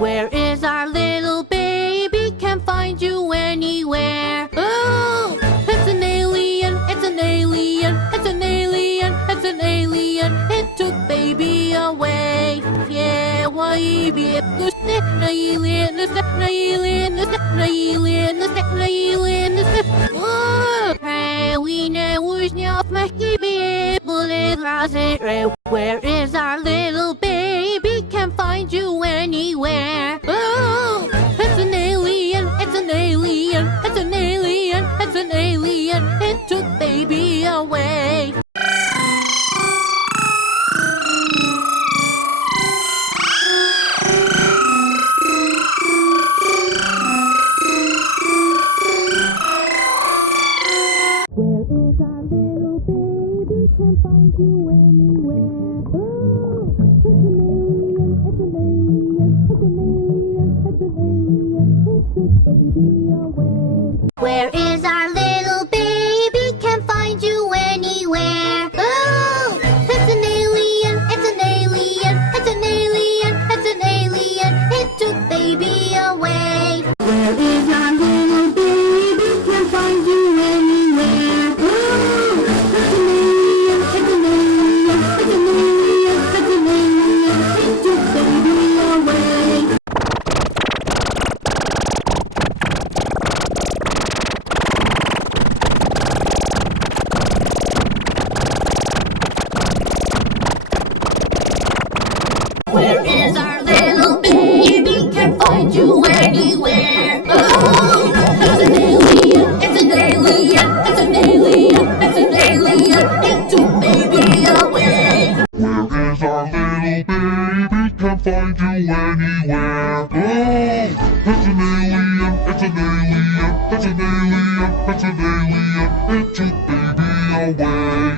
Where is our little baby? Can't find you anywhere. Oh, it's an alien, it's an alien, it's an alien, it's an alien. It took baby away. Yeah, why be it? Alien, alien, alien, alien. Oh, hey, we know who's not my baby. Where is our little baby? Can't find you anywhere. Oh, it's an alien, it's an alien, it's an alien, it's an alien. It took baby away. Where is our little baby? Can't find you anywhere. Oh, it's an alien, it's an alien, it's an alien, it's an alien. It took baby away. Where is our little baby? Can't find you anywhere. Oh, it's an alien, it's an alien, it's an alien, it's an alien. It took baby away. Where is our little baby? Can't find you anywhere. Oh, it's an alien, it's an alien, it's an alien, it's an alien. It took baby away. Where is our little baby? Can't find you anywhere. Oh, it's an alien, it's an alien, it's an alien, it's an alien. It took baby away. Where is our little baby? Can't find you anywhere. Oh, it's an alien, it's an alien, it's an alien, it's an alien. It took baby away.